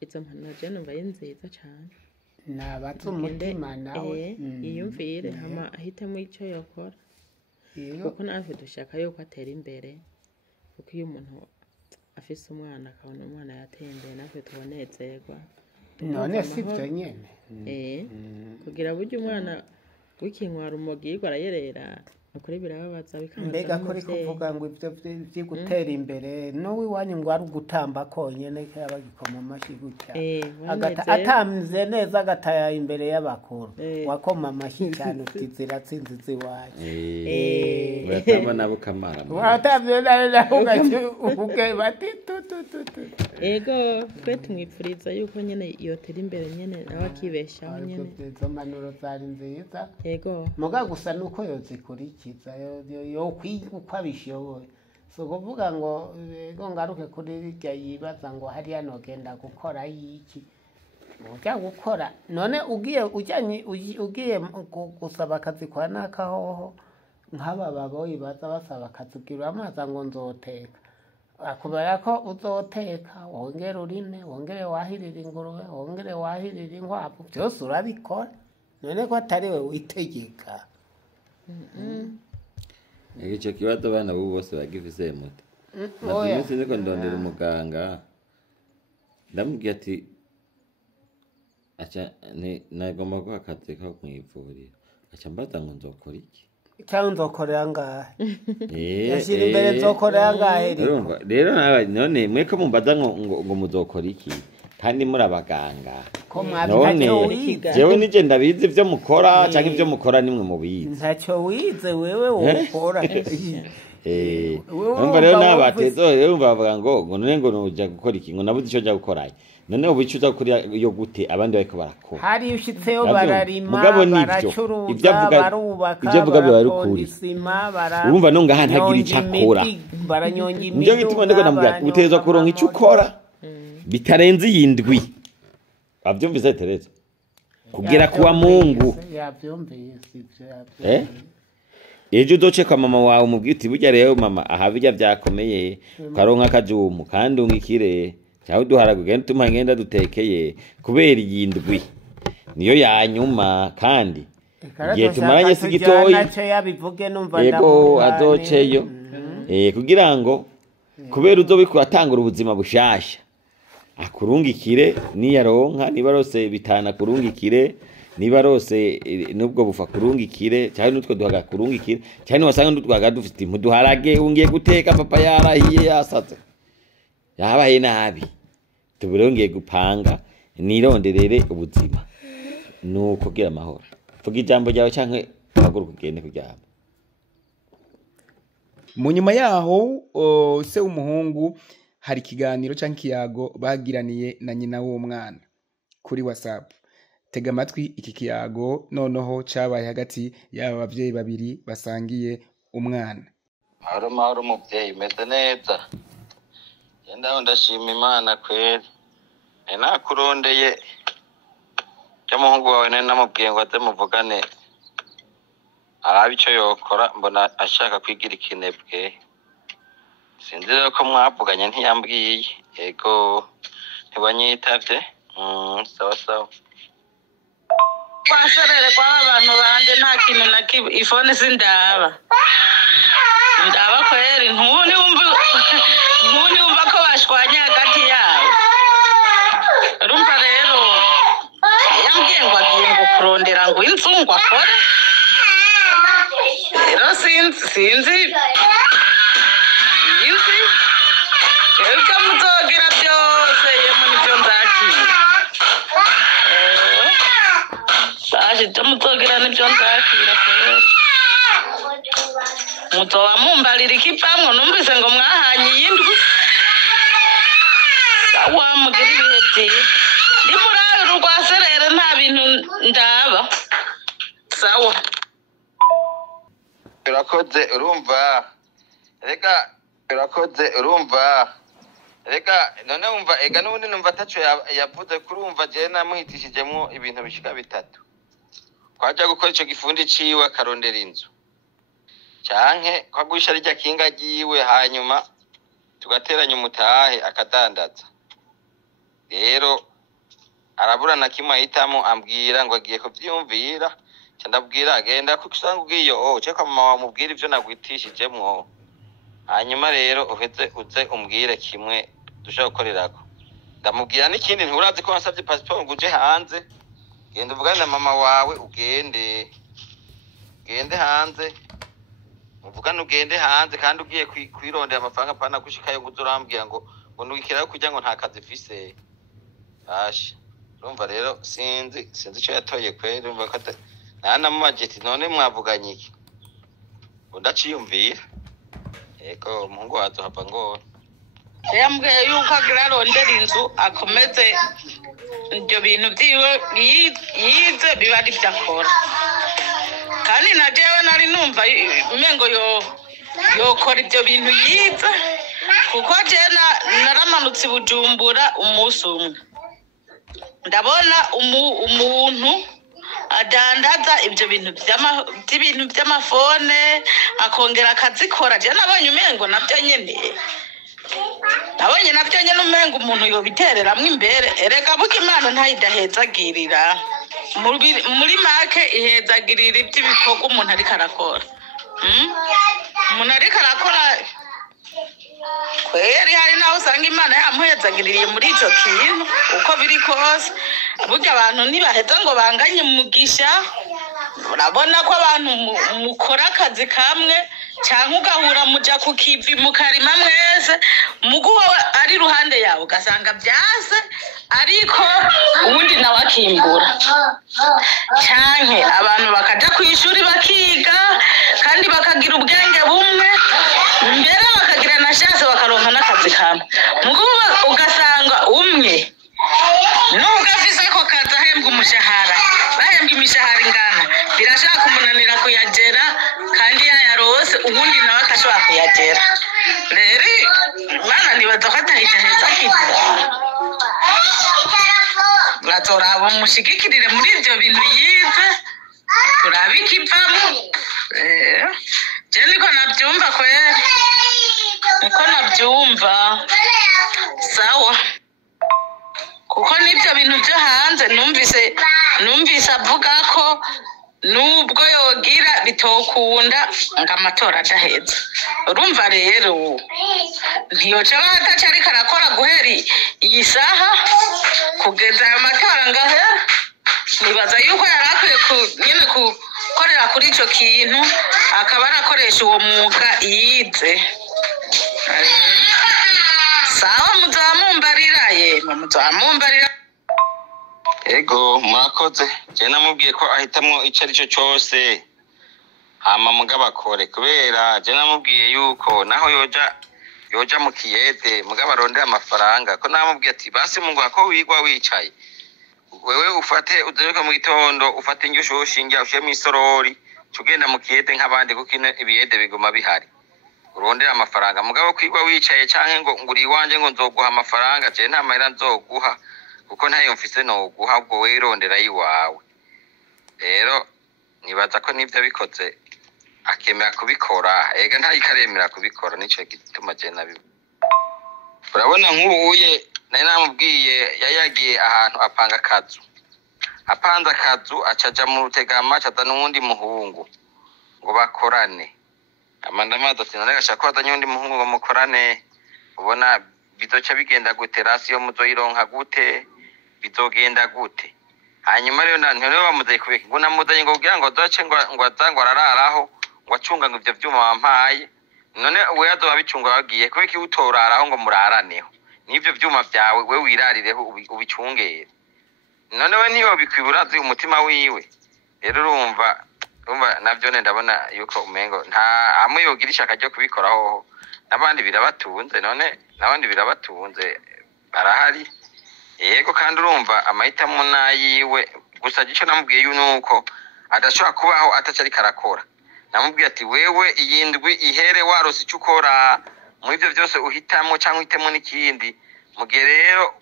izo mpanuro je numva ari nziza cane nabatse umutima nawe yiyumvire hama ahitemo ico yokora kuko natwe dushaka yuko atera imbere kuko iyo umuntu afise umwana akabona umwana yateye imbere natwe tubonezerwa none si byo nyene kugira buryo umwana w'ikinkwara umugirwa arayerera ukuri birababaza bikamuza mbega kuri kuvuga ngo ibyo gutera imbere no wiwanyu ngo ari ugutamba konyene kaba gikoma amashi gutya atamze neza agataya imbere y'abakuru wakoma amashi cyane utizira tsinzi ziwaje uratama nabo kamara watamye nawe uvuge bati ego twe tumwipfuriza yuko nyene yotera imbere nyene nawe akibeshaho nyene izo manuro zari nziza ego muga gusa nuko yozikurikira yo kwiga uko abishoboye si ukuvuga ngo ngaruke kuri rirya yibaza ngo hariya nogenda gukora iki ujya gukora none ugiye gusaba akazi kwa nakahoho nk'aba baboyi baza basaba akazi ubwira amazi ngo nzoteka akubera ko uzoteka wongere urime wongere wahirira ingurube wongere wahirira inkwavu byose urabikora none ko atari we witegeka icyo kibazo abana b'ubu bose bagifise muto maze iminsi niko ndondera umuganga ndamubwira ati nagomba guha akazi ko mwivuriro aca mbaza ngo nzokora iki cyangwa nzokorera ngahe yashyira imbere nzokorera ngahe rero none mwe ko mumbaza ngo muzokora iki kandi muri abaganga none jewe nije ndabizi ibyo mukora cyangwa ibyo mukora nimwe mubizi ntacyo wize wewe wokora umva rero nabatezo rero bavuga ngo none ngo nuja gukora iki ngo nabuze icyo jya gukora none ubu icyo uzakurira yo gute abandi bariko barakora hari ushitseyo bararima baracuruza barubaka ibyo vuga bari kuri urumva no ngaha ntagira icyo akora ndio gituma ndiko namubwira utezo kuronka icyo ukora bitarenze yindwi avyumvise Tereza kugera kuwa Mungu ejo uzoce kwa mama wawe umubwite burya rero mama aha bijya byakomeye karonka akajumu kandi ungikire cyangwa duharaga ugenda tuma ngenda dutekeye kubera yindwi niyo yanyuma kandi igihe tumaranye si gitoyi yego azoceyo kugira ngo kubera uzobikora atangura ubuzima bushasha akurungikire niyaronka niba rose bitana kurungikire niba rose nubwo bufa kurungikire cyane nutwo duhaga kurungikire cyane wasanga nutwaga dufite impuduharage ungiye guteka papa yarahiye yasatse yabaye nabi tuburongeye gupanga nironderere ubuzima nuko gira amahoro vuga ijambo ryawe canke haguruka ugende kuryama mu nyuma yaho se w'umuhungu hari ikiganiro cyangwa ikiyago bagiraniye na nyina w'umwana kuri WhatsApp tega amatwi iki kiyago noneho cabaye hagati y'aba bavyeyi babiri basangiye umwana. Mahoro muvyeyi meze neza. Yenda ndashima Imana kweri. Nakurondeye cyo muhungu wawe namubwiye ngo aze muvugane. Arabe ico yokora mbona ashaka kwigira ikinebwe. Sinzi rero ko mwavuganye ntiyambwiye. Yego ntibanyitavye. Sawa. Kwaserere kwa abantu banje nta kintu na ifone sindaba. Ndaba kweri ntuni wumva ko bashwanya hagati yabo. Urumva rero yambwiye ngo agiye ngo kurondera ngo inzungu akore. Rero sinzi Eka muzogira byose yemwe nivyo nzakira. Saje muzogira nivyo nzakira kweri. Mutoba mumbalira ikivamwo numvise ngo mwahanye yindwi. Sawa mugira ibihe byiza. Ndi murayo rwaserere nta bintu ndaba. Sawa. Urakoze urumva. Rega none umva ega nubundi numva ataco yavuze kurumva je namuhitishijemwo ibintu bishika bitatu. Kwaja gukora ico gifundi ciwe akarondera inzu. Canke kwagwisha rya kinga giwe hanyuma tugateranya umutahe akadandaza. Rero arabura na kimwe ahitamo ambwira ngo agiye kuvyumvira. Ndabwira agenda kukusanga ugiyo ceka mama wamubwira ivyo nagwitishijemwo. Hanyuma rero uheze uze umbwire kimwe dushaka gukorerako. Ndamubwira n'ikindi nturazi ko wasavye passport ngo uje hanze. Genda uvugane na mama wawe ugende hanze. Ugende hanze kandi ugiye kwirondera amafaranga pana gushikayo ngo uzorambwira ngo nukirayo kujya ngo nta kazi fise. Urumva rero sinzi ico yatoye kweri urumva ko nana mu budget none mwavuganye iki? Ndaciyumvira. Eko umuhungu wazo hava ngo yambwiye yuko agira arondera inzu akomeze ibyo bintu byiwe yize biba ari byo akora. Kandi na jewe nari numva umengo yokora ibyo bintu yize kuko je naramanutse Bujumbura umunsi umwe ndabona umuntu adandaza ibyo bintu by'amafone akongera akazikora. Je nabonye umengo nabyo nyene umengo umuntu yobitereramwe imbere. Erega buka Imana ntayidahezagirira muri make ihezagirira iby'ibikorwa umuntu ariko arakora. Umuntu ariko arakora kweri hari naho usanga Imana yamuhezagiririye muri ico kintu uko biri kose. Burya abantu ntibaheza ngo banganye umugisha. Urabona ko abantu mukora akazi kamwe cyangwa ugahura muja kukivi mukarima mwese muguwe ari ruhande yawe ugasanga byase ariko ubundi nawe akimbura. Canke abantu bakaja kwishuri bakiga kandi bakagira ubwenge bumwe mbere bakagira na chance bakaronka n'akazi kamwe. Muguwe ugasanga umwe nubwo afise ko kazi ahembwa umushahara bahembwa imishahara ingana birashaka kumunanira kuyagera kandi yayarose ubundi nawe akashobora kuyagera. Rero Imana nibaza ko atahitaheza kidira batoraba umushigikirire muri ibyo bintu yize turabe ikivamo. Je niko nabyumva kweri niko nabyumva. Sawa kuko nibyo bintu byo hanze numvise avuga ko nubwo yogira bitokunda ngo amatora adaheza. Urumva rero ntiyoca bataca ariko arakora guheri iyi saha kugeza ayo matora ngahera. Nibaza yuko yarakwiye nyine gukorera kuri ico kintu akaba arakoresha uwo mwuga yize. Sawa muzamumbarira. Ego murakoze. Je namubwiye ko ahitamwo ico arico cyose hama mugabakore kubera je namubwiye yuko naho yoja mu kiyede mugabarondera amafaranga ko namubwiye ati basi mungu ko wigwa wicaye wewe ufate uzeruka mu gitondo ufate injyusho ushingiye ushiye mu isorori cugenda mu kiyede nk'abandi kuko ibiyede biguma bihari urondera amafaranga mugabo kwigwa wicaye canke ngo nguri iwanje ngo nzoguha amafaranga je nta mahera nzoguha kuko ntayo mfise no guha ubwo wirondera yiwawe rero nibaza ko nivyo bikoze akemera kubikora ega ntayikaremera kubikora nico gituma je nabi urabona nk'ubuye nari namubwiye yagiye ahantu apanga akazu apanze akazu acaja mu rutegama acaza n'uwundi muhungu ngo bakorane amandamazi ati none gashaka ko azanye undi muhungu ngo mukorane ubona bizoca bigenda gute rasi yo muzoyironka gute bizogenda gute hanyuma rero none bamuzaye kubeka ngo namuzanye ngo kugira ngo azace ngo azangwa arararaho ngo acunga ngo ivyo vyuma wampaye none we azoba bicunga bagiye kubeka iwutoraraho ngo muraraneho n'ivyo vyuma vyawe we wirarireho ubicungere none we niyo bikwiburazi umutima wiwe rero urumva navyo ndabona yuko umengo nta amwe yogira ishaka ryo kubikoraho nabandi birabatunze none nabandi birabatunze barahari yego kandi urumva amahitamo nayiwe gusa gico namubwiye yuko adashobora kubaho atacari karakora namubwiye ati wewe iyindwi ihere warose icyo ukora mu ivyo byose uhitamo cyangwa uhitemo n'ikindi mugihe rero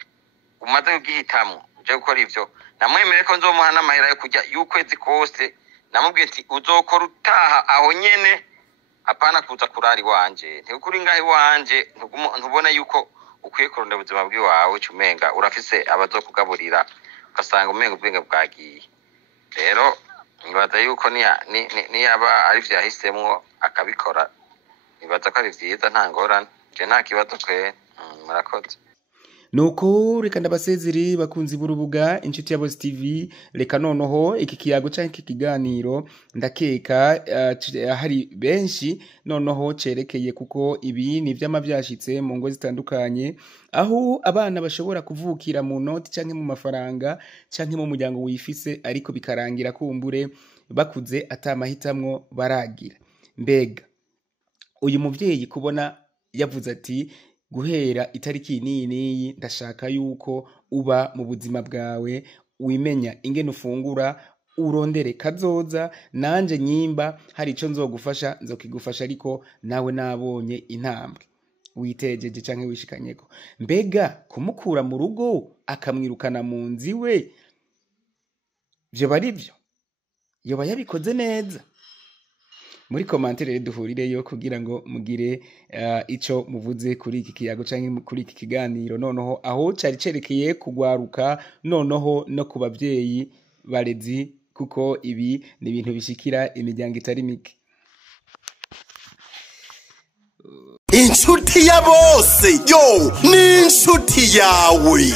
umaze kugihitamo uje gukora ivyo namwemere ko nzomuha n'amahera yo kujya y'ukwezi kose namubwiye ati uzokora utaha aho nyene apana kuza kurari wanje ntikuri ngahe wanje ntubona yuko ukwiye kurondera ubuzima bw'iwawe cumenga urafise abazokugaburira ugasanga umenga ubwenge bwagiye rero nibaza yuko niyaba ari vyo yahisemwo akabikora nibaza ko ari vyiza nta ngorane je nta kibazo kwe murakoze nuko reka ndabasezeri bakunzi b'urubuga inshuti ya Boss TV reka noneho iki kiyago canke iki kiganiro ndakeka hari benshi noneho cerekeye kuko ibi ni vyama vyashitse mu ngo zitandukanye aho abana bashobora kuvukira mu noti canke mu mafaranga canke mu muryango wifise ariko bikarangira kumbure bakuze atamahitamwo baragira mbega uyu muvyeyi kubona yavuze ati guhera itariki niyi ndashaka yuko uba mu buzima bwawe wimenya ingene ufungura urondere kazoza nanje nyimba hari ico nzogufasha nzokigufasha ariko nawe nabonye intambwe witejeje canke wishikanyeko mbega kumukura mu rugo akamwirukana mu nzi we vyo bari vyo yoba yabikoze neza muri commentaire rero duhurireyo kugira ngo mugire ico muvuze kuri iki kiyago canke kuri iki kiganiro noneho aho cari cerekeye kugwaruka noneho no ku bavyeyi barezi kuko ibi ni ibintu bishikira imiryango itari mike inshuti ya bose yo ni inshuti yawe